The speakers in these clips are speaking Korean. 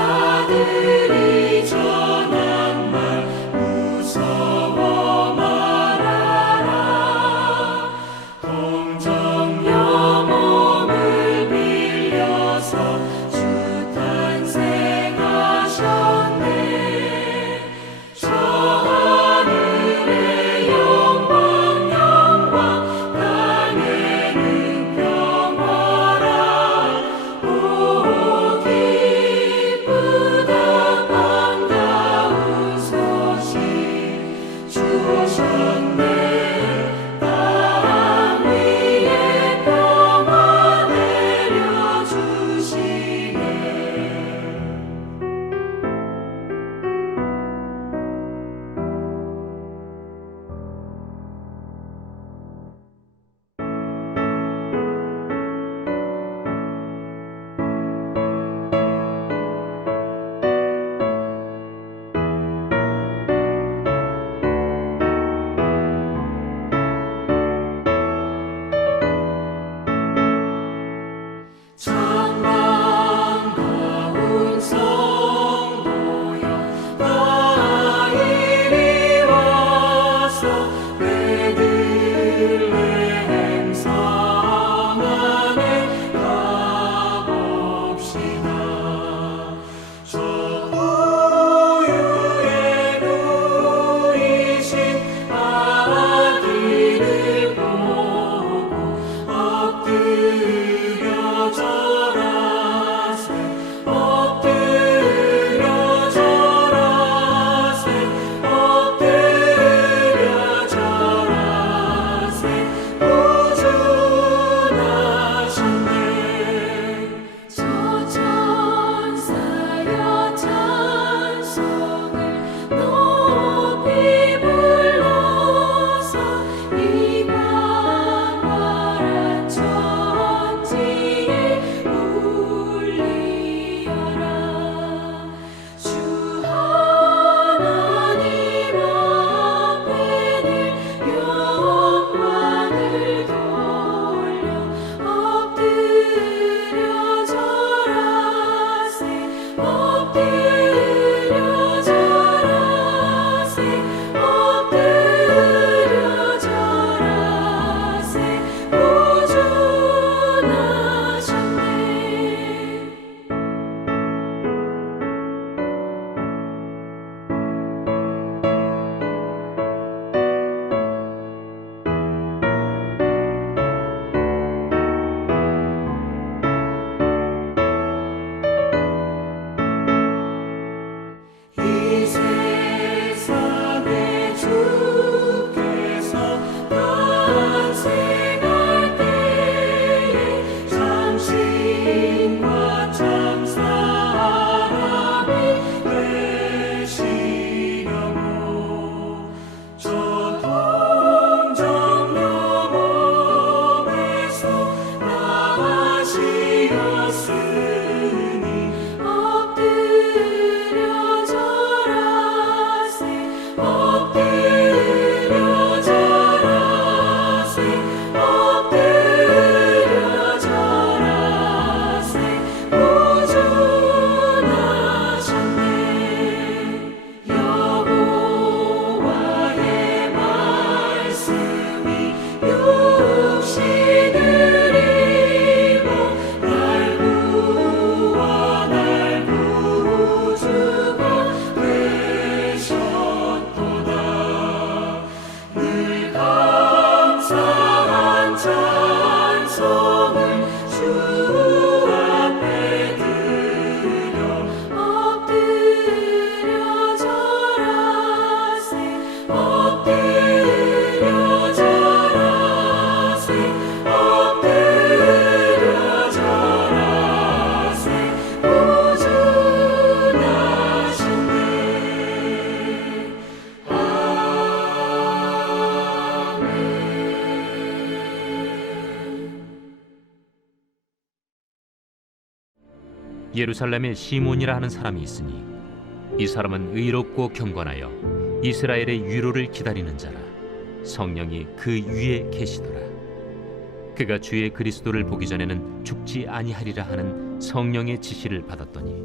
천사들이 전하 예루살렘에 시몬이라 하는 사람이 있으니 이 사람은 의롭고 경건하여 이스라엘의 위로를 기다리는 자라. 성령이 그 위에 계시더라. 그가 주의 그리스도를 보기 전에는 죽지 아니하리라 하는 성령의 지시를 받았더니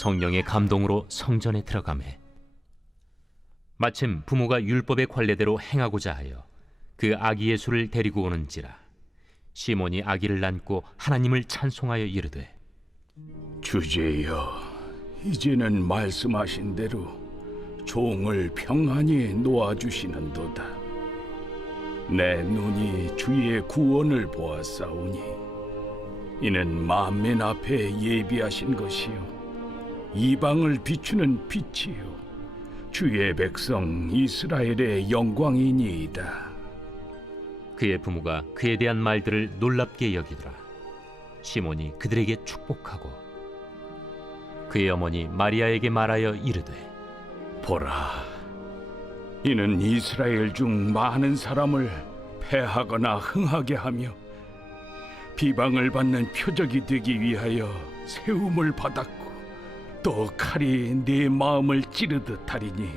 성령의 감동으로 성전에 들어가매 마침 부모가 율법의 관례대로 행하고자 하여 그 아기 예수를 데리고 오는지라. 시몬이 아기를 안고 하나님을 찬송하여 이르되, 주제여, 이제는 말씀하신 대로 종을 평안히 놓아주시는도다. 내 눈이 주의 구원을 보았사오니 이는 만민 앞에 예비하신 것이요 이방을 비추는 빛이요 주의 백성 이스라엘의 영광이니이다. 그의 부모가 그에 대한 말들을 놀랍게 여기더라. 시몬이 그들에게 축복하고 그의 어머니 마리아에게 말하여 이르되, 보라, 이는 이스라엘 중 많은 사람을 패하거나 흥하게 하며 비방을 받는 표적이 되기 위하여 세움을 받았고 또 칼이 네 마음을 찌르듯 하리니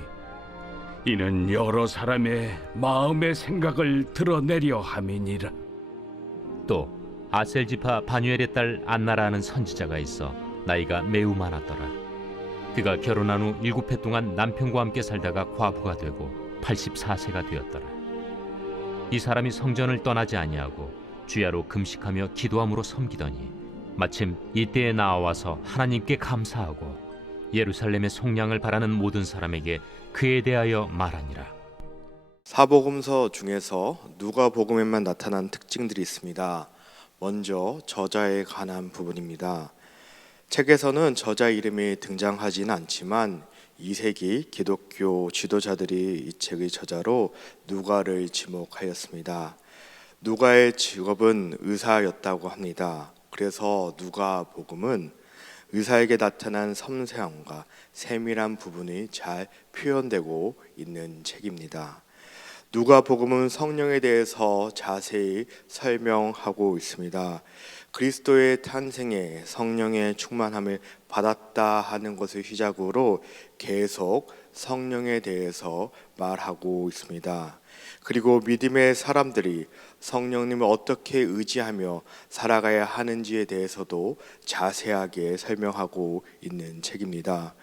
이는 여러 사람의 마음의 생각을 드러내려 함이니라. 또 아셀지파 바누엘의 딸 안나라 하는 선지자가 있어 나이가 매우 많았더라. 그가 결혼한 후 7해 동안 남편과 함께 살다가 과부가 되고 84세가 되었더라. 이 사람이 성전을 떠나지 아니하고 주야로 금식하며 기도함으로 섬기더니 마침 이때에 나와서 하나님께 감사하고 예루살렘의 속량을 바라는 모든 사람에게 그에 대하여 말하니라. 사복음서 중에서 누가복음에만 나타난 특징들이 있습니다. 먼저 저자에 관한 부분입니다. 책에서는 저자 이름이 등장하지는 않지만 2세기 기독교 지도자들이 이 책의 저자로 누가를 지목하였습니다. 누가의 직업은 의사였다고 합니다. 그래서 누가복음은 의사에게 나타난 섬세함과 세밀한 부분이 잘 표현되고 있는 책입니다. 누가복음은 성령에 대해서 자세히 설명하고 있습니다. 그리스도의 탄생에 성령의 충만함을 받았다 하는 것을 시작으로 계속 성령에 대해서 말하고 있습니다. 그리고 믿음의 사람들이 성령님을 어떻게 의지하며 살아가야 하는지에 대해서도 자세하게 설명하고 있는 책입니다.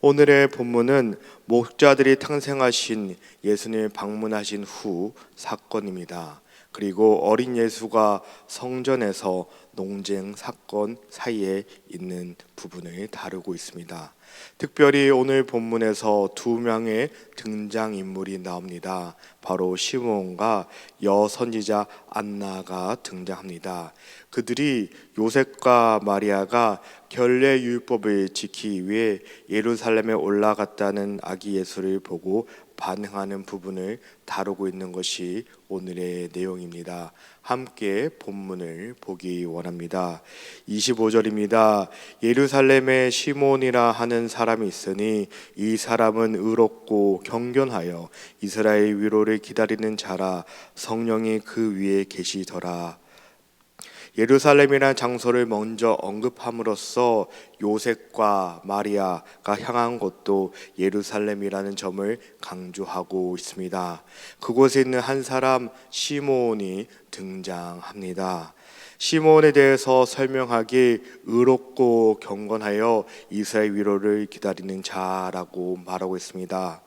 오늘의 본문은 목자들이 탄생하신 예수님을 방문하신 후 사건입니다. 그리고 어린 예수가 성전에서 논쟁 사건 사이에 있는 부분을 다루고 있습니다. 특별히 오늘 본문에서 2명의 등장인물이 나옵니다. 바로 시몬과 여선지자 안나가 등장합니다. 그들이 요셉과 마리아가 결례 율법을 지키기 위해 예루살렘에 올라갔다는 아기 예수를 보고 반응하는 부분을 다루고 있는 것이 오늘의 내용입니다. 함께 본문을 보기 원합니다. 25절입니다. 예루살렘에 시몬이라 하는 사람이 있으니 이 사람은 의롭고 경건하여 이스라엘 위로를 기다리는 자라. 성령이 그 위에 계시더라. 예루살렘이라는 장소를 먼저 언급함으로써 요셉과 마리아가 향한 곳도 예루살렘이라는 점을 강조하고 있습니다. 그곳에 있는 한 사람 시몬이 등장합니다. 시몬에 대해서 설명하기 의롭고 경건하여 이스라엘 위로를 기다리는 자라고 말하고 있습니다.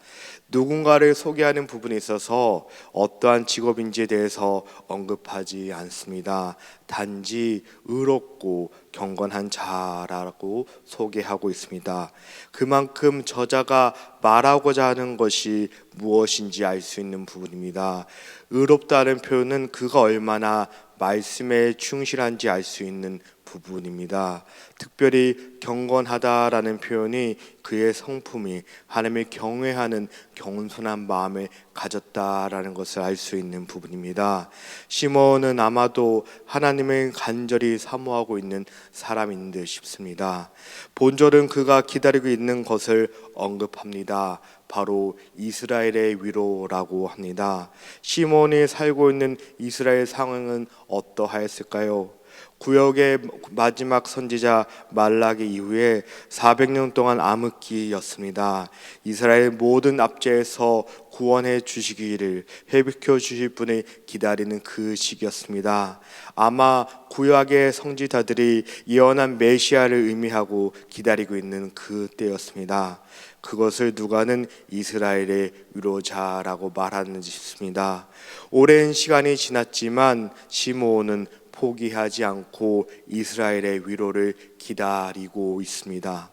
누군가를 소개하는 부분에 있어서 어떠한 직업인지에 대해서 언급하지 않습니다. 단지 의롭고 경건한 자라고 소개하고 있습니다. 그만큼 저자가 말하고자 하는 것이 무엇인지 알 수 있는 부분입니다. 의롭다는 표현은 그가 얼마나 말씀에 충실한지 알 수 있는 부분입니다. 특별히 경건하다라는 표현이 그의 성품이 하나님을 경외하는 겸손한 마음을 가졌다라는 것을 알 수 있는 부분입니다. 시몬은 아마도 하나님을 간절히 사모하고 있는 사람인 듯 싶습니다. 본절은 그가 기다리고 있는 것을 언급합니다. 바로 이스라엘의 위로라고 합니다. 시몬이 살고 있는 이스라엘 상황은 어떠하였을까요? 구역의 마지막 선지자 말라기 이후에 400년 동안 암흑기였습니다. 이스라엘 모든 압제에서 구원해 주시기를 회복해 주실 분을 기다리는 그 시기였습니다. 아마 구약의 선지자들이 예언한 메시아를 의미하고 기다리고 있는 그 때였습니다. 그것을 누가는 이스라엘의 위로자라고 말하는 짓입니다. 오랜 시간이 지났지만 시므온은 포기하지 않고 이스라엘의 위로를 기다리고 있습니다.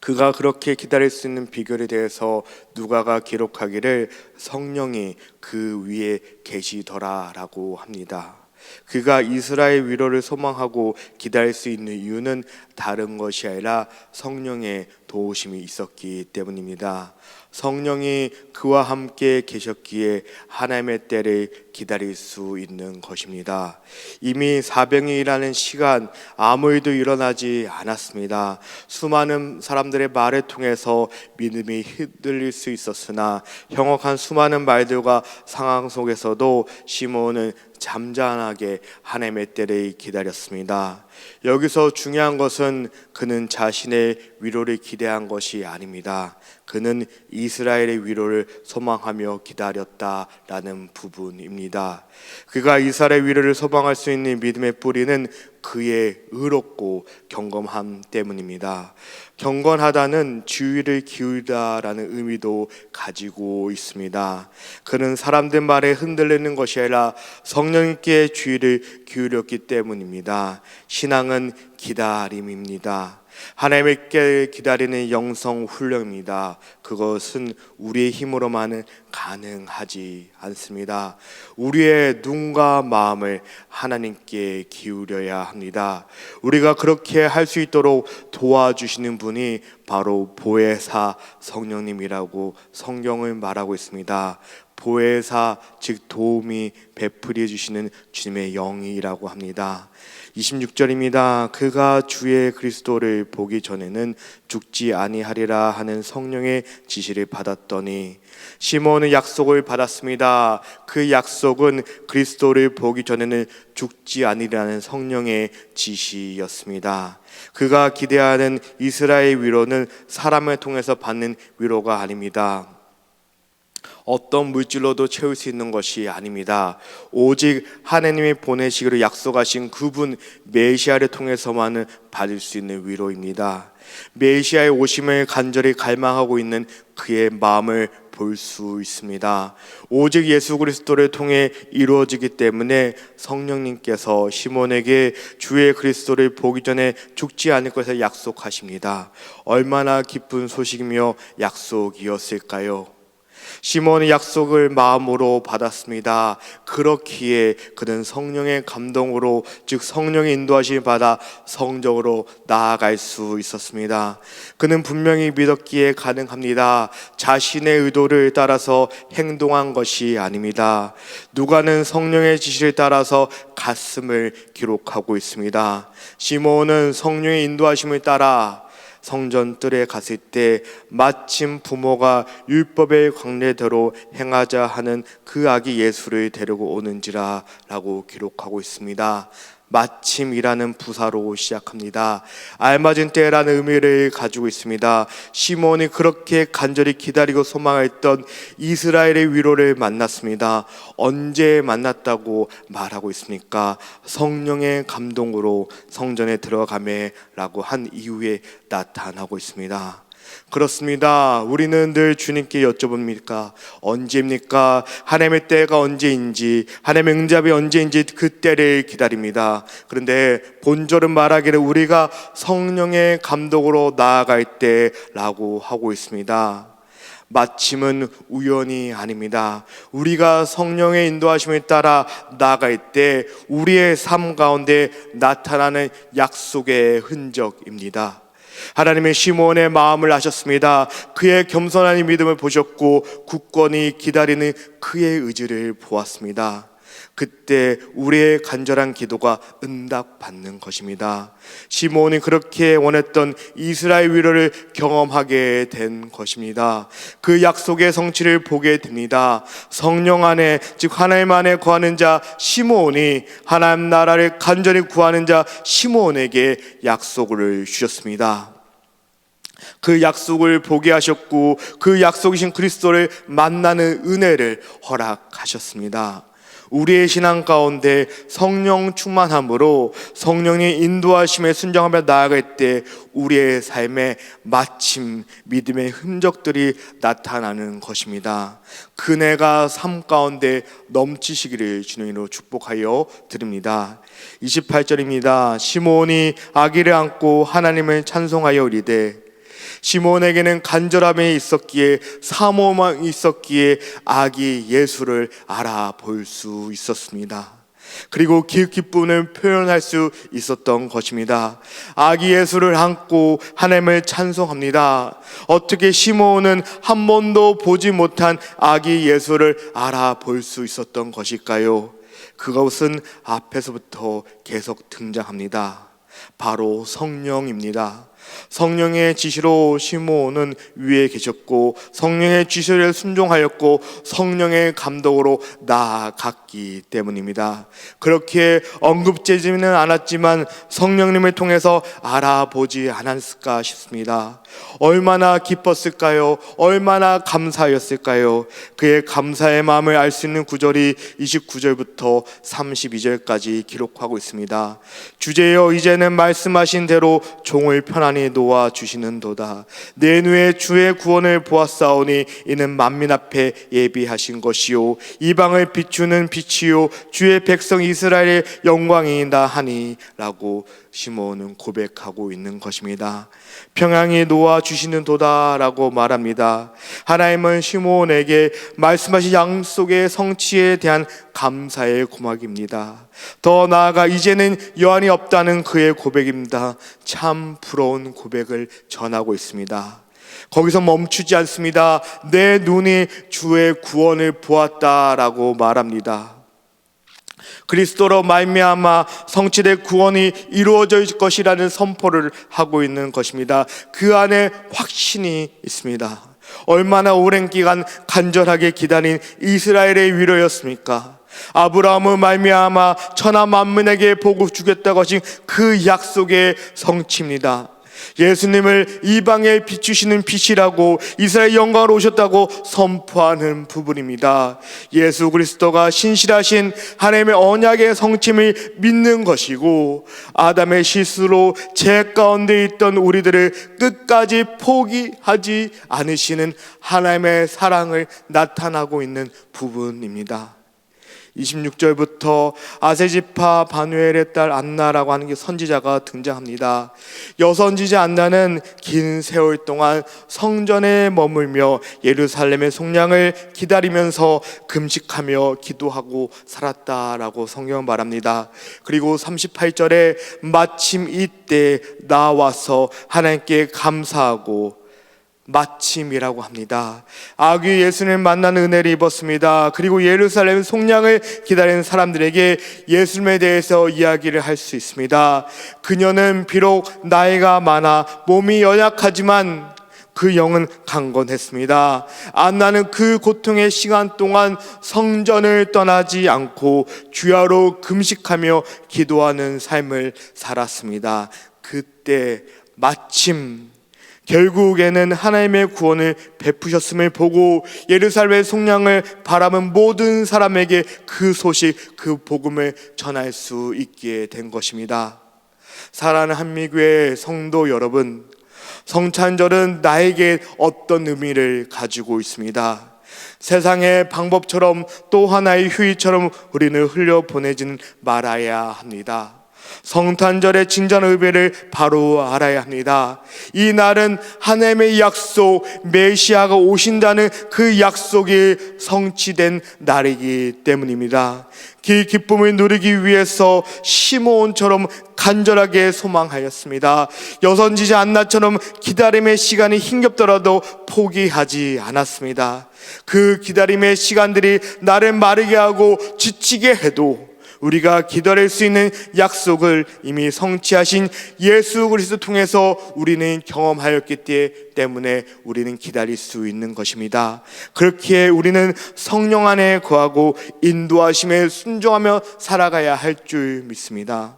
그가 그렇게 기다릴 수 있는 비결에 대해서 누가가 기록하기를 성령이 그 위에 계시더라라고 합니다. 그가 이스라엘 위로를 소망하고 기다릴 수 있는 이유는 다른 것이 아니라 성령의 도우심이 있었기 때문입니다. 성령이 그와 함께 계셨기에 하나님의 때를 기다릴 수 있는 것입니다. 이미 400년이라는 시간 아무 일도 일어나지 않았습니다. 수많은 사람들의 말을 통해서 믿음이 흔들릴 수 있었으나 형혹한 수많은 말들과 상황 속에서도 시므온은 잠잠하게 하나님의 때를 기다렸습니다. 여기서 중요한 것은 그는 자신의 위로를 기대한 것이 아닙니다. 그는 이스라엘의 위로를 소망하며 기다렸다라는 부분입니다. 그가 이스라엘의 위로를 소망할 수 있는 믿음의 뿌리는 그의 의롭고 경건함 때문입니다. 경건하다는 주의를 기울이다라는 의미도 가지고 있습니다. 그는 사람들 말에 흔들리는 것이 아니라 성령님께 주의를 기울였기 때문입니다. 신앙은 기다림입니다. 하나님께 기다리는 영성 훈련입니다. 그것은 우리의 힘으로만은 가능하지 않습니다. 우리의 눈과 마음을 하나님께 기울여야 합니다. 우리가 그렇게 할 수 있도록 도와주시는 분이 바로 보혜사 성령님이라고 성경을 말하고 있습니다. 보혜사 즉 도움이 베풀이 주시는 주님의 영이라고 합니다. 26절입니다. 그가 주의 그리스도를 보기 전에는 죽지 아니하리라 하는 성령의 지시를 받았더니 시몬은 약속을 받았습니다. 그 약속은 그리스도를 보기 전에는 죽지 아니라는 성령의 지시였습니다. 그가 기대하는 이스라엘 위로는 사람을 통해서 받는 위로가 아닙니다. 어떤 물질로도 채울 수 있는 것이 아닙니다. 오직 하나님이 보내시기로 약속하신 그분 메시아를 통해서만은 받을 수 있는 위로입니다. 메시아의 오심을 간절히 갈망하고 있는 그의 마음을 볼 수 있습니다. 오직 예수 그리스도를 통해 이루어지기 때문에 성령님께서 시몬에게 주의 그리스도를 보기 전에 죽지 않을 것을 약속하십니다. 얼마나 기쁜 소식이며 약속이었을까요? 시몬은 약속을 마음으로 받았습니다. 그렇기에 그는 성령의 감동으로 즉 성령의 인도하심을 받아 성적으로 나아갈 수 있었습니다. 그는 분명히 믿었기에 가능합니다. 자신의 의도를 따라서 행동한 것이 아닙니다. 누가는 성령의 지시를 따라서 갔음을 기록하고 있습니다. 시몬은 성령의 인도하심을 따라 성전 뜰에 갔을 때 마침 부모가 율법의 광례대로 행하자 하는 그 아기 예수를 데리고 오는지라 라고 기록하고 있습니다. 마침이라는 부사로 시작합니다. 알맞은 때라는 의미를 가지고 있습니다. 시몬이 그렇게 간절히 기다리고 소망했던 이스라엘의 위로를 만났습니다. 언제 만났다고 말하고 있습니까? 성령의 감동으로 성전에 들어가매 라고 한 이후에 나타나고 있습니다. 그렇습니다. 우리는 늘 주님께 여쭤봅니까? 언제입니까? 하나님의 때가 언제인지, 하나님의 응답이 언제인지 그 때를 기다립니다. 그런데 본절은 말하기를 우리가 성령의 감동으로 나아갈 때라고 하고 있습니다. 마침은 우연이 아닙니다. 우리가 성령의 인도하심에 따라 나아갈 때 우리의 삶 가운데 나타나는 약속의 흔적입니다. 하나님의 시몬의 마음을 아셨습니다. 그의 겸손한 믿음을 보셨고 굳건히 기다리는 그의 의지를 보았습니다. 그때 우리의 간절한 기도가 응답받는 것입니다. 시므온이 그렇게 원했던 이스라엘 위로를 경험하게 된 것입니다. 그 약속의 성취를 보게 됩니다. 성령 안에, 즉 하나님 안에 거하는 자 시므온이 하나님 나라를 간절히 구하는 자 시므온에게 약속을 주셨습니다. 그 약속을 보게 하셨고 그 약속이신 그리스도를 만나는 은혜를 허락하셨습니다. 우리의 신앙 가운데 성령 충만함으로 성령의 인도하심에 순종하며 나아갈 때 우리의 삶에 마침 믿음의 흔적들이 나타나는 것입니다. 그네가 삶 가운데 넘치시기를 주님으로 축복하여 드립니다. 28절입니다. 시므온이 아기를 안고 하나님을 찬송하여 이르되, 시므온에게는 간절함이 있었기에 사모함이 있었기에 아기 예수를 알아볼 수 있었습니다. 그리고 그 기쁨을 표현할 수 있었던 것입니다. 아기 예수를 안고 하나님을 찬송합니다. 어떻게 시므온은 한 번도 보지 못한 아기 예수를 알아볼 수 있었던 것일까요? 그것은 앞에서부터 계속 등장합니다. 바로 성령입니다. 성령의 지시로 시므온은 위에 계셨고 성령의 지시를 순종하였고 성령의 감독으로 나아갔기 때문입니다. 그렇게 언급되지는 않았지만 성령님을 통해서 알아보지 않았을까 싶습니다. 얼마나 기뻤을까요? 얼마나 감사하였을까요? 그의 감사의 마음을 알 수 있는 구절이 29절부터 32절까지 기록하고 있습니다. 주제여 이제는 말씀하신 대로 종을 편안히 놓아 주시는도다. 내 눈에 주의 구원을 보았사오니 이는 만민 앞에 예비하신 것이요 이방을 비추는 빛이요 주의 백성 이스라엘의 영광이다 하니 라고 시므온은 고백하고 있는 것입니다. 평양이 놓아 주시는도다 라고 말합니다. 하나님은 시므온에게 말씀하신 약속의 성취에 대한 감사의 고막입니다. 더 나아가 이제는 여한이 없다는 그의 고백입니다. 참 부러운 고백을 전하고 있습니다. 거기서 멈추지 않습니다. 내 눈이 주의 구원을 보았다라고 말합니다. 그리스도로 말미암아 성취될 구원이 이루어질 것이라는 선포를 하고 있는 것입니다. 그 안에 확신이 있습니다. 얼마나 오랜 기간 간절하게 기다린 이스라엘의 위로였습니까? 아브라함을 말미암아 천하 만민에게 복을 주겠다고 하신 그 약속의 성취입니다. 예수님을 이방에 비추시는 빛이라고 이스라엘 영광으로 오셨다고 선포하는 부분입니다. 예수 그리스도가 신실하신 하나님의 언약의 성취를 믿는 것이고 아담의 실수로 죄 가운데 있던 우리들을 끝까지 포기하지 않으시는 하나님의 사랑을 나타나고 있는 부분입니다. 26절부터 아셀지파 바누엘의 딸 안나라고 하는 게 선지자가 등장합니다. 여선지자 안나는 긴 세월 동안 성전에 머물며 예루살렘의 속량을 기다리면서 금식하며 기도하고 살았다라고 성경은 말합니다. 그리고 38절에 마침 이때 나와서 하나님께 감사하고 마침이라고 합니다. 아기 예수님을 만나는 은혜를 입었습니다. 그리고 예루살렘 속량을 기다리는 사람들에게 예수님에 대해서 이야기를 할 수 있습니다. 그녀는 비록 나이가 많아 몸이 연약하지만 그 영은 강건했습니다. 안나는 그 고통의 시간 동안 성전을 떠나지 않고 주야로 금식하며 기도하는 삶을 살았습니다. 그때 마침 결국에는 하나님의 구원을 베푸셨음을 보고 예루살렘의 속량을 바라는 모든 사람에게 그 소식, 그 복음을 전할 수 있게 된 것입니다. 사랑하는 한미교회 성도 여러분, 성찬절은 나에게 어떤 의미를 가지고 있습니다. 세상의 방법처럼 또 하나의 휴일처럼 우리는 흘려보내지는 말아야 합니다. 성탄절의 진정한 의미를 바로 알아야 합니다. 이 날은 하나님의 약속, 메시아가 오신다는 그 약속이 성취된 날이기 때문입니다. 그 기쁨을 누리기 위해서 시므온처럼 간절하게 소망하였습니다. 여선지자 안나처럼 기다림의 시간이 힘겹더라도 포기하지 않았습니다. 그 기다림의 시간들이 나를 마르게 하고 지치게 해도 우리가 기다릴 수 있는 약속을 이미 성취하신 예수 그리스도 통해서 우리는 경험하였기 때문에 우리는 기다릴 수 있는 것입니다. 그렇기에 우리는 성령 안에 거하고 인도하심에 순종하며 살아가야 할 줄 믿습니다.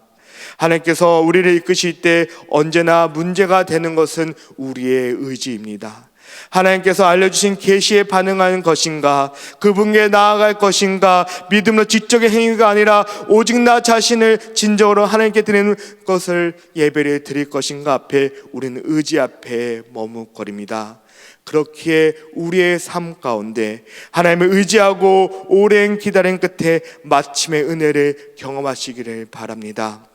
하나님께서 우리를 이끄실 때 언제나 문제가 되는 것은 우리의 의지입니다. 하나님께서 알려주신 계시에 반응하는 것인가, 그분께 나아갈 것인가, 믿음으로 지적의 행위가 아니라 오직 나 자신을 진정으로 하나님께 드리는 것을 예배를 드릴 것인가 앞에 우리는 의지 앞에 머뭇거립니다. 그렇기에 우리의 삶 가운데 하나님을 의지하고 오랜 기다림 끝에 마침의 은혜를 경험하시기를 바랍니다.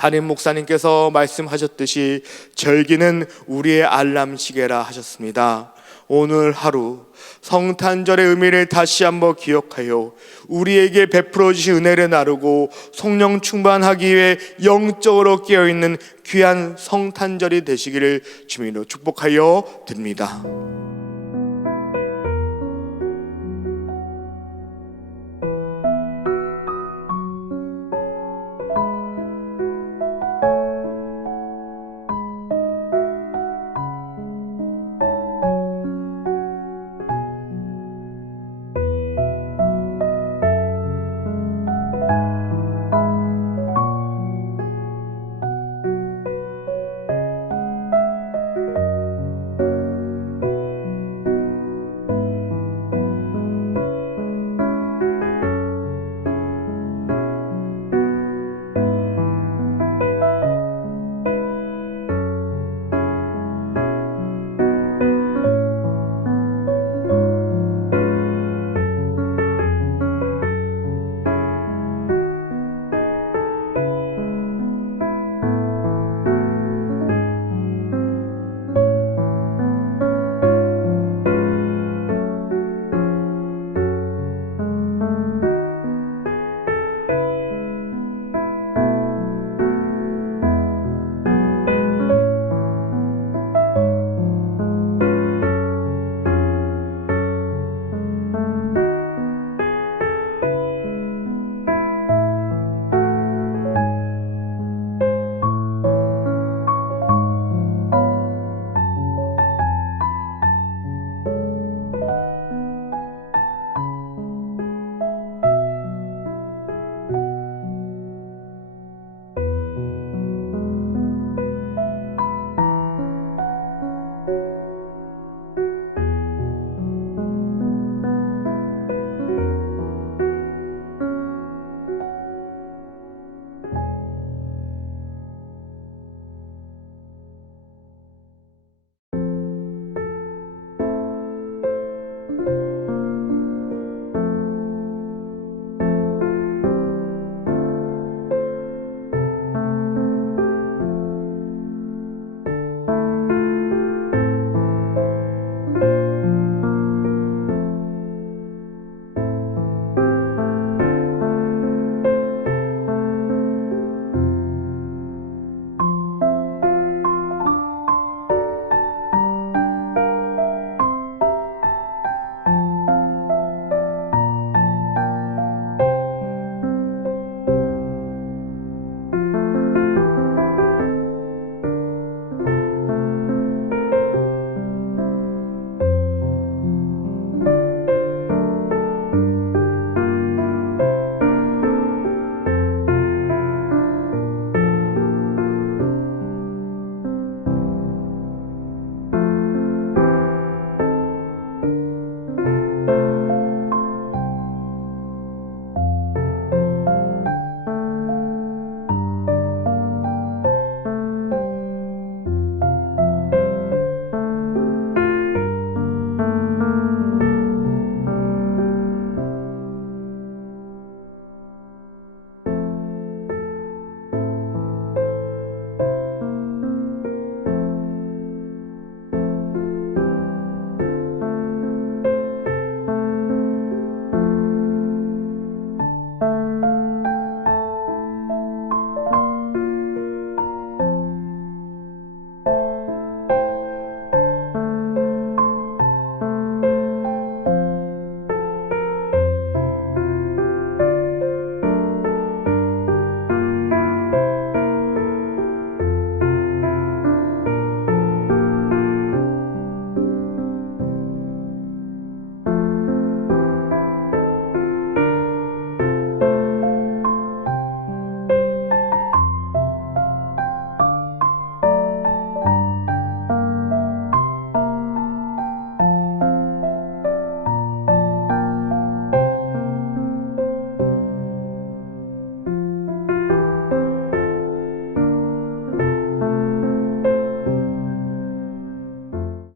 담임 목사님께서 말씀하셨듯이 절기는 우리의 알람 시계라 하셨습니다. 오늘 하루 성탄절의 의미를 다시 한번 기억하여 우리에게 베풀어 주신 은혜를 나누고 성령 충만하기 위해 영적으로 깨어있는 귀한 성탄절이 되시기를 주님으로 축복하여 드립니다.